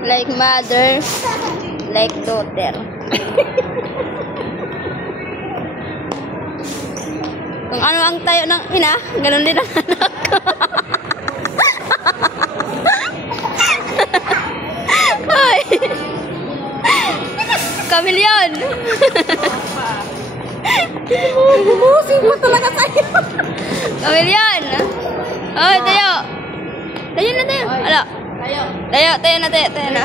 Like mother, like daughter. Kung ano ang tayo ng ina, ganun din ang anak. Hoy! Kamilyon! Bumusing mo talaga sa'yo. Kamilyon! Hoy, tayo! Tayo na tayo! Ala! Tayo na.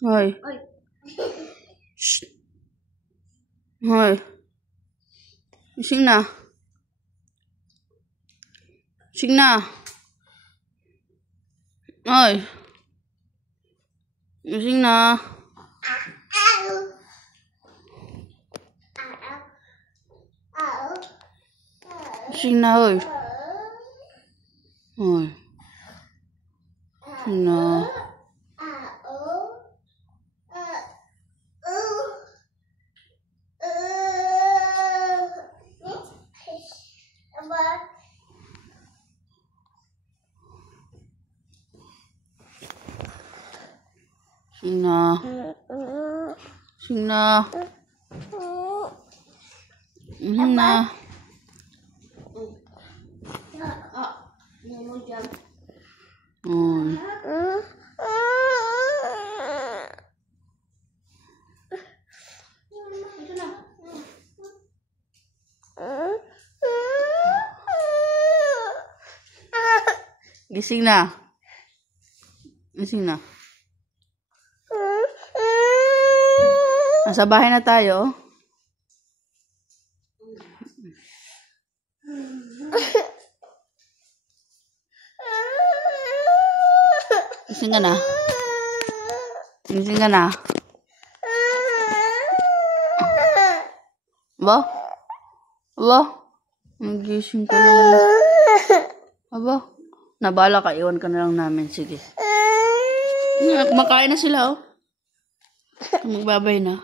Hoy. Shh. Hoy. Gising na. Gising na. Hoy. Gising na. Gising na, hoy. Hoy. Gising na. Gising na. Gising na. Gising na. Gising na. Gising na. Nasa bahay na tayo. Gising ka na. Gising ka na. Aba? Aba? Nagising ka lang. Aba? Nabala ka, iwan ka na lang namin. Sige. Kumakain na sila, oh. Magbabay na.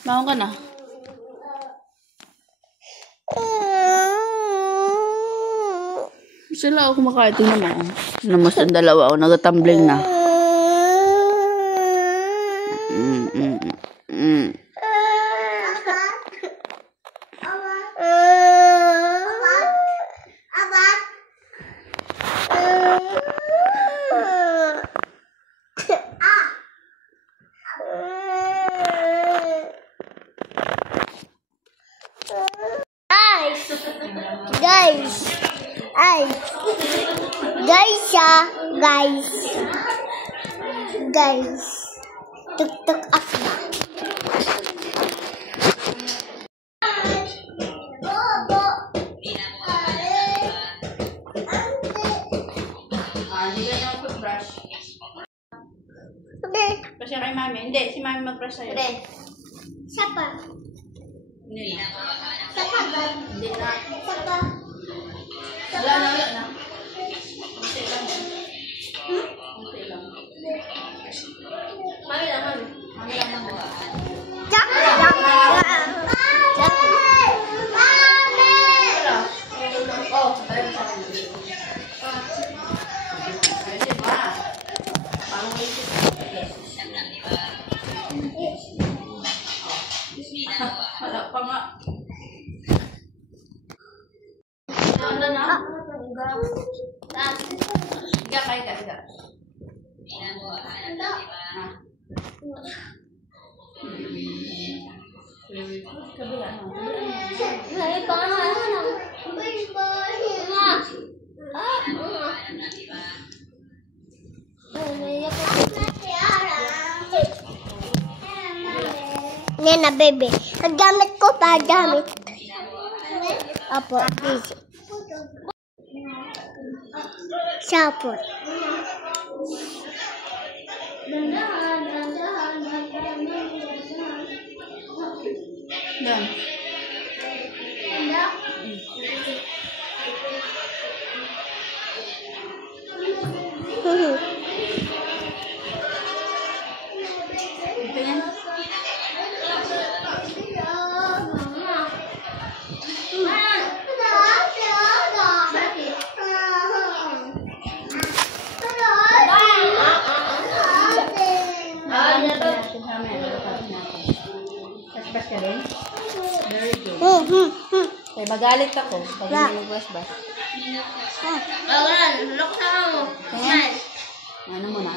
Bangon ka na. Sila ako kumakain. Tingnan mo. Namas ang dalawa. Nagatumbling na. Guys, tuk-tuk ako na. Hindi ka na mag-brush. Kasi kay mami. Hindi, si mami mag-brush sa'yo. Sapa. Hindi na. Sapa ba? Hindi na. Sapa. Wala na. Kunti lang. Kunti lang. Mami lang. Wala pa nga. Ano na? Higa ka, higa. Ay, paano? Nena, baby. Ang gamit ko pa, gamit. Apo, please. Sapot. Dan. Magalit ako pag hindi nagbasbas. Look na mo. Kaya? Ano muna?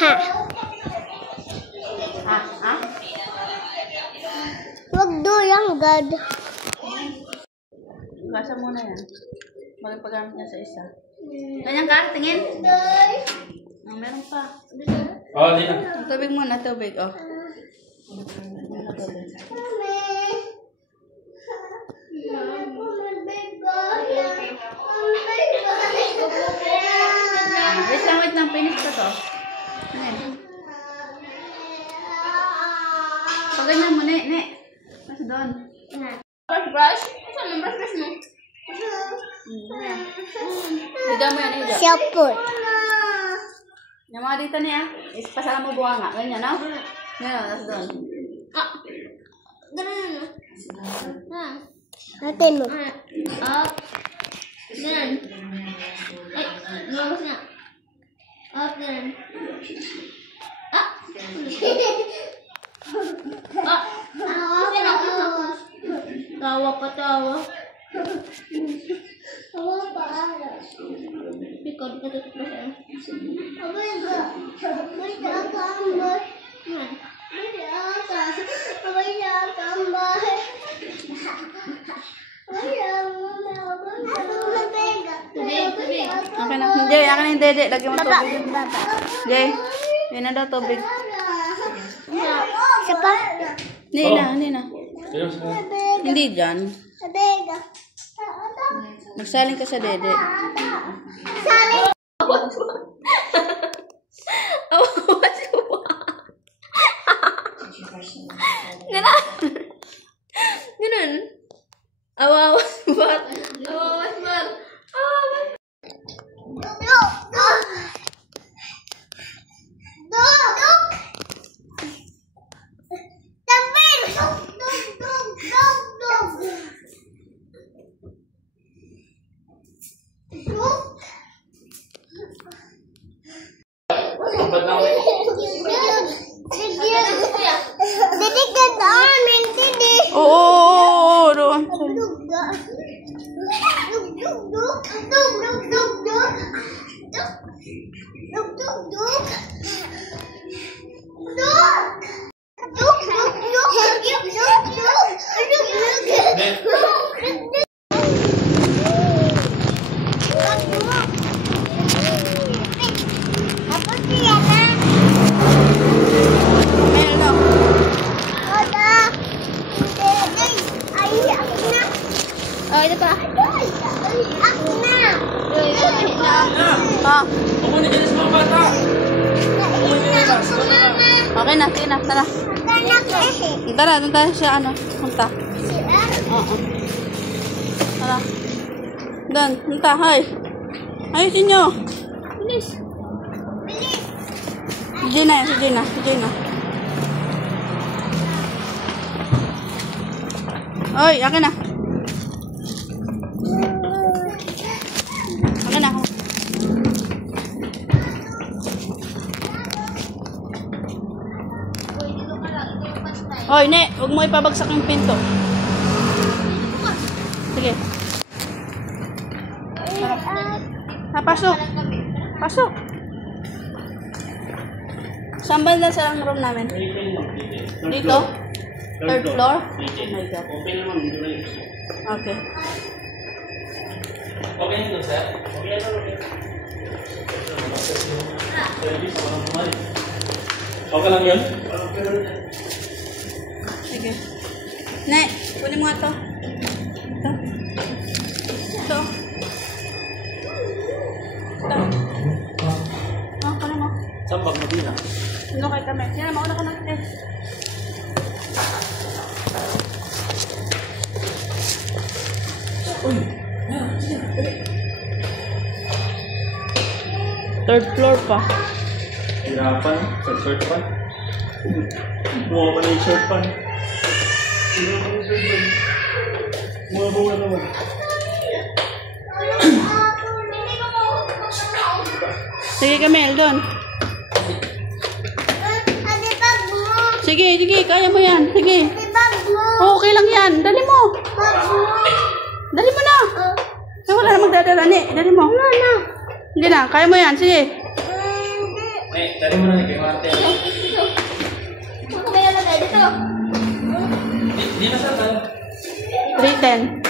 Ha? Ha? Wag doon, God. Basa muna yan. Magpagamit niya sa isa. Ganyan ka? Tingin. Meron pa. Oh, di na. Tubig muna, tubig. Oh. Wait lang. Finish ko to. Ayan. Pag ganyan mo, ne. Mas doon. Brush? Saan ang brush mo? Higa mo yan, higa. Siyapot. Yung mga dito niya, pasala mo buha nga. Ganyan, no? Ngayon, nasa doon. Ganun. Natin mo. Ganun. Ay, lumabas na. Ganun. Tawa pa, tawa. Ikaw, di ka tutupos eh. Okay na. Hindi, akin yung dede. Lagyan mo tubig. Jay, yun na daw tubig. Isa pa? Hindi na. Serius ka? Hindi dyan. Nagsaling ka sa dede. Ganun. Awawas bar. Ba't na ulit? Oo, doon. Ito pa. Ha? Kukunin ka na sa mga bata. Okay na, sige na. Tara. Tara, doon tayo siya, punta. Oo. Tara. Doon, punta, hay. Ayusin nyo. Bilis. Si Gina. Oy, akin na. Oy, ne, huwag mo ipabagsak yung pinto. Sige. Pasok. Saan ba na sa room namin? Dito? Third floor? Oh my God. Okay naman. Okay. Okay na sir? Okay na. Okay lang yun? Sige. Ne, kunin mo nga ito. Ito. Kunin mo. Sambak mo din ah. Ano kay kami? Yan, mauna ka na. Uy! Third floor pa. Hirapan. Sa short pan. Buha pa na yung short pan. Buha naman. Sige kami, Eldon. Sige, kaya mo yan. Sige. yan. Dali mo. Dali mo na. Ay, wala na magdadala ni. Dali mo. Hindi na. Kaya mo yan. Sige. Dali mo na ni kay Marte. Kaya na tayo dito. Di na saan tayo? 310.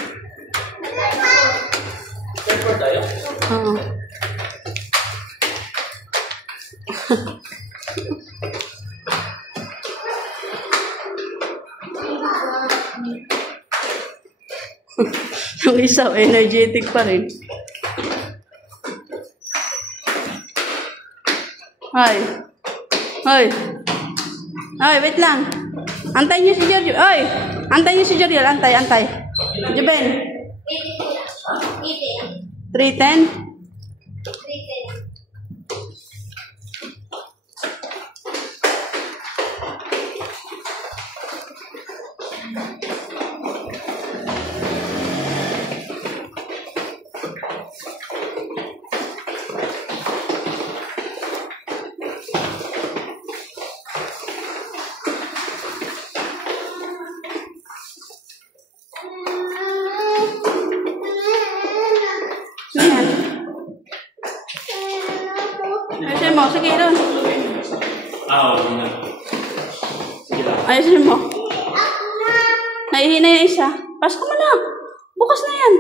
Airport tayo? Oo. Yung isa, energetic pa rin. Hoy. Hoy. Hoy, wait lang. Antay niyo si Jeriel. Hoy. Antay niyo si Jeriel. Antay, antay. Juben. 310. Ayan. Ayusin mo. Sige, doon. Oo, hindi na. Sige lang. Ayusin mo. Nahihina yung isa. Pasok mo na. Bukas na yan.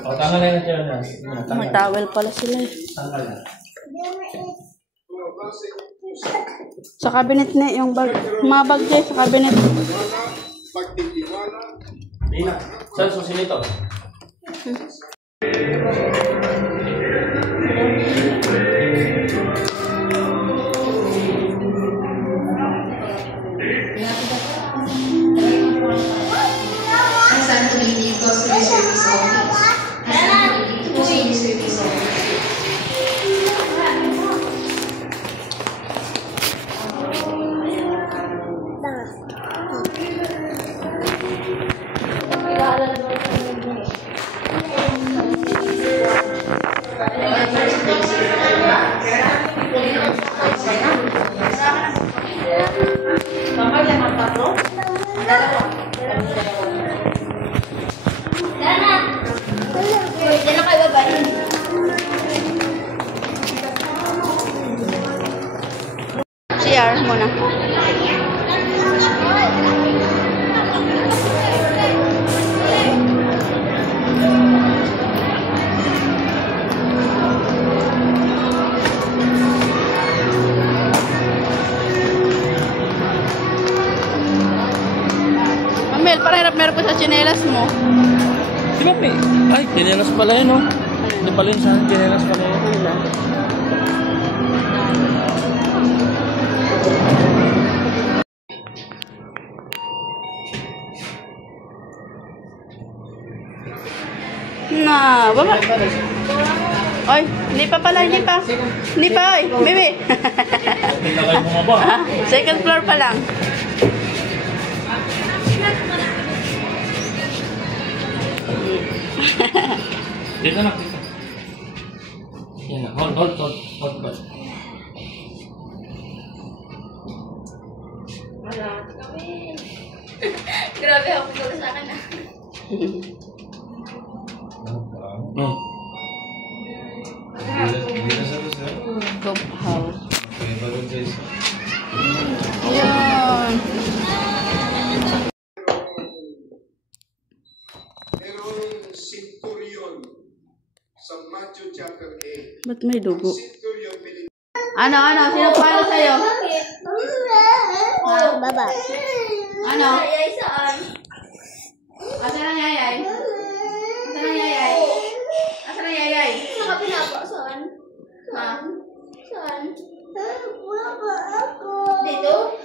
O, tanggal na yun siya na. May towel pala sila eh. Tanggal na. Sa cabinet na yung bag. Mga bag dyan sa cabinet. Hindi na. Saan susi nito? Santo Niño Customer Service Office. Santo Niño Customer Service Office. Diyan na kayo babay. CR muna. Mamel, parang hirap-hirap ko sa tsinelas mo. Di ba, Pe? Ay, tinelas pala yun, oh. Hindi pala yun sa akin, tinelas pala yun. Na, baba. Oy, hindi pa pala, hindi pa. Hindi pa, oy, bebe. Hindi na kayo bumaba. Ah, second floor pa lang. Dito na, dito. Yan na, hold ba? Grabe ako pala sa akin ah. No. Top house. Ayan. Merong centurion sa Matthew chapter 8. Ba't may dugo? Centurion pinili. Ano? Sino palo sa'yo? Baba. Ano? Yayay saan? Asan ang yayay? Asan ang yayay? Asan ang yayay? Saan ka pinapa? Saan? Ha? Saan? Baba ako. Dito?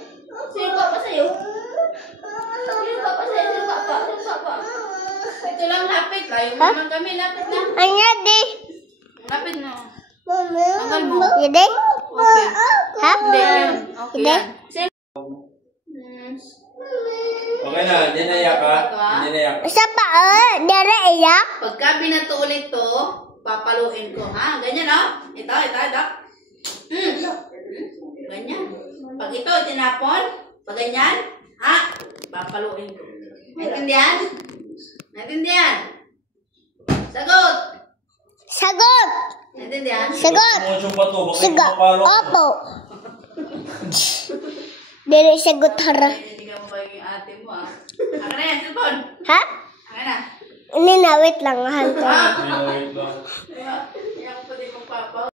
Sino papa sa'yo? Sino papa sa'yo? Sino papa? Sino papa? Ito lang, lapit. Layo mo naman kami. Lapit na. Anya di. Lapit na. Tanggal mo. Yede? Okay. Ha? Hindi, yun. Okay Hindi? yan. Okay na, hindi naiyak ka. Hindi naiyak. Isa pa, dere iyak. Pagka binato ulit to, papaluin ko, ha? Ganyan, oh. Ito. Ganyan. Pag ito, tinapon, pag ganyan, ha? Papaluin ko. Naintindihan? Naintindihan? Sagot! Sagot! Naintindihan? Sagot! Mucho pa to, bakit Sagot! mapalo? Opo. Dere sagot hara. Hindi ka mo ba yung ate mo, ha? Akin na yan, cellphone. Ha? Akin na. Ini na, wait lang. Hanto. Wait lang. Kaya ako pa din magpapaw.